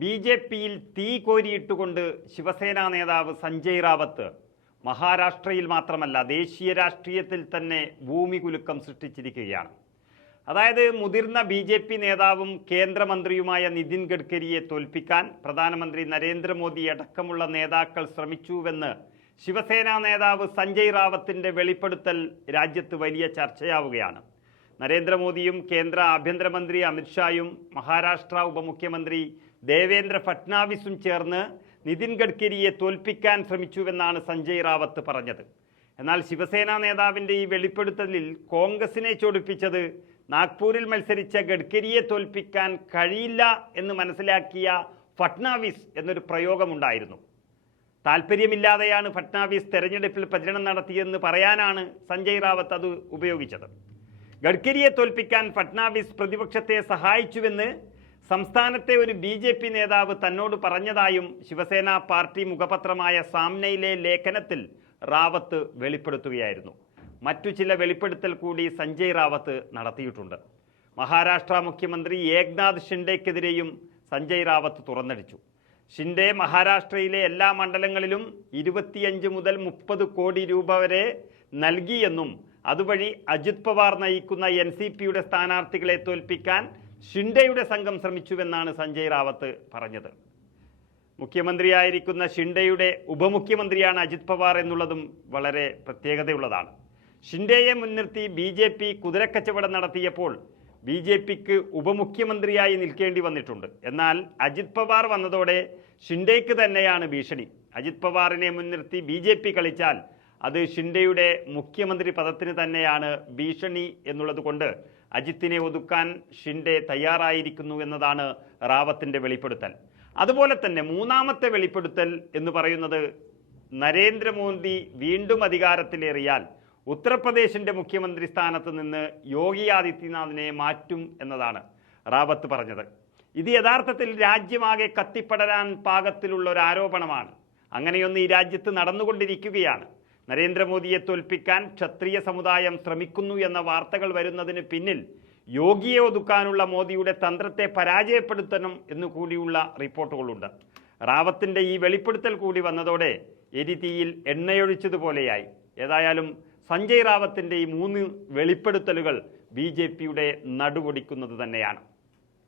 ബി.ജെ.പിയിൽ തീ കോരിയിട്ടുകൊണ്ട് ശിവസേനാ നേതാവ് സഞ്ജയ് റാവത്ത് മഹാരാഷ്ട്രയിൽ മാത്രമല്ല ദേശീയ രാഷ്ട്രീയത്തിൽ തന്നെ ഭൂമികുലുക്കം സൃഷ്ടിച്ചിരിക്കുകയാണ്. അതായത് മുതിർന്ന ബി.ജെ.പി നേതാവും കേന്ദ്രമന്ത്രിയുമായ നിതിൻ ഗഡ്കരിയെ തോൽപ്പിക്കാൻ പ്രധാനമന്ത്രി നരേന്ദ്രമോദി അടക്കമുള്ള നേതാക്കൾ ശ്രമിച്ചുവെന്ന് ശിവസേനാ നേതാവ് സഞ്ജയ് റാവത്തിന്റെ വെളിപ്പെടുത്തൽ രാജ്യത്ത് വലിയ ചർച്ചയാവുകയാണ്. നരേന്ദ്രമോദിയും കേന്ദ്ര ആഭ്യന്തരമന്ത്രി അമിത്ഷായും മഹാരാഷ്ട്ര ഉപമുഖ്യമന്ത്രി ദേവേന്ദ്ര ഫട്നാവിസും ചേർന്ന് നിതിൻ ഗഡ്കരിയെ തോൽപ്പിക്കാൻ ശ്രമിച്ചുവെന്നാണ് സഞ്ജയ് റാവത്ത് പറഞ്ഞത്. എന്നാൽ ശിവസേനാ നേതാവിൻ്റെ ഈ വെളിപ്പെടുത്തലിൽ കോൺഗ്രസിനെ ചൊടിപ്പിച്ചത് നാഗ്പൂരിൽ മത്സരിച്ച ഗഡ്കരിയെ തോൽപ്പിക്കാൻ കഴിയില്ല എന്ന് മനസ്സിലാക്കിയ ഫട്നാവിസ് എന്നൊരു പ്രയോഗമുണ്ടായിരുന്നു. താല്പര്യമില്ലാതെയാണ് ഫട്നാവിസ് തെരഞ്ഞെടുപ്പിൽ പ്രചരണം നടത്തിയെന്ന് പറയാനാണ് സഞ്ജയ് റാവത്ത് അത് ഉപയോഗിച്ചത്. ഗഡ്കരിയെ തോൽപ്പിക്കാൻ ഫട്നാവിസ് പ്രതിപക്ഷത്തെ സഹായിച്ചുവെന്ന് സംസ്ഥാനത്തെ ഒരു ബി.ജെ.പി നേതാവ് തന്നോട് പറഞ്ഞതായും ശിവസേന പാർട്ടി മുഖപത്രമായ സാമ്നയിലെ ലേഖനത്തിൽ റാവത്ത് വെളിപ്പെടുത്തുകയായിരുന്നു. മറ്റു ചില വെളിപ്പെടുത്തൽ കൂടി സഞ്ജയ് റാവത്ത് നടത്തിയിട്ടുണ്ട്. മഹാരാഷ്ട്ര മുഖ്യമന്ത്രി ഏക്നാഥ് ഷിൻഡെക്കെതിരെയും സഞ്ജയ് റാവത്ത് തുറന്നടിച്ചു. ഷിൻഡെ മഹാരാഷ്ട്രയിലെ എല്ലാ മണ്ഡലങ്ങളിലും 25 മുതൽ 30 കോടി രൂപ വരെ നൽകിയെന്നും അതുവഴി അജിത് പവാർ നയിക്കുന്ന NCPയുടെ സ്ഥാനാർത്ഥികളെ തോൽപ്പിക്കാൻ ഷിൻഡെയുടെ സംഘം ശ്രമിച്ചുവെന്നാണ് സഞ്ജയ് റാവത്ത് പറഞ്ഞത്. മുഖ്യമന്ത്രിയായിരിക്കുന്ന ഷിൻഡെയുടെ ഉപമുഖ്യമന്ത്രിയാണ് അജിത് പവാർ എന്നുള്ളതും വളരെ പ്രത്യേകതയുള്ളതാണ്. ഷിൻഡെയെ മുൻനിർത്തി ബി.ജെ.പി കുതിരക്കച്ചവടം നടത്തിയപ്പോൾ ബി.ജെ.പിക്ക് ഉപമുഖ്യമന്ത്രിയായി നിൽക്കേണ്ടി വന്നിട്ടുണ്ട്. എന്നാൽ അജിത് പവാർ വന്നതോടെ ഷിൻഡെയ്ക്ക് തന്നെയാണ് ഭീഷണി. അജിത് പവാറിനെ മുൻനിർത്തി ബി.ജെ.പി കളിച്ചാൽ അത് ഷിൻഡെയുടെ മുഖ്യമന്ത്രി പദത്തിന് തന്നെയാണ് ഭീഷണി എന്നുള്ളത് കൊണ്ട് അജിത്തിനെ ഒതുക്കാൻ ഷിൻഡെ തയ്യാറായിരിക്കുന്നു എന്നതാണ് റാവത്തിന്റെ വെളിപ്പെടുത്തൽ. അതുപോലെ തന്നെ മൂന്നാമത്തെ വെളിപ്പെടുത്തൽ എന്ന് പറയുന്നത് നരേന്ദ്രമോദി വീണ്ടും അധികാരത്തിലേറിയാൽ ഉത്തർപ്രദേശിന്റെ മുഖ്യമന്ത്രി സ്ഥാനത്ത് നിന്ന് യോഗി ആദിത്യനാഥിനെ മാറ്റും എന്നതാണ് റാവത്ത് പറഞ്ഞത്. ഇത് യഥാർത്ഥത്തിൽ രാജ്യമാകെ കത്തിപ്പടരാൻ പാകത്തിലുള്ള ഒരു ആരോപണമാണ്. അങ്ങനെയൊന്ന് ഈ രാജ്യത്ത് നടന്നുകൊണ്ടിരിക്കുകയാണ്. നരേന്ദ്രമോദിയെ തോൽപ്പിക്കാൻ ക്ഷത്രിയ സമുദായം ശ്രമിക്കുന്നു എന്ന വാർത്തകൾ വരുന്നതിന് പിന്നിൽ യോഗിയെ ഒതുക്കാനുള്ള മോദിയുടെ തന്ത്രത്തെ പരാജയപ്പെടുത്തണം എന്നുകൂടിയുള്ള റിപ്പോർട്ടുകളുണ്ട്. റാവത്തിന്റെ ഈ വെളിപ്പെടുത്തൽ കൂടി വന്നതോടെ എരിതീയിൽ എണ്ണയൊഴിച്ചതുപോലെയായി. ഏതായാലും സഞ്ജയ് റാവത്തിന്റെ ഈ 3 വെളിപ്പെടുത്തലുകൾ ബി.ജെ.പിയുടെ നടുവൊടിക്കുന്നത് തന്നെയാണ്.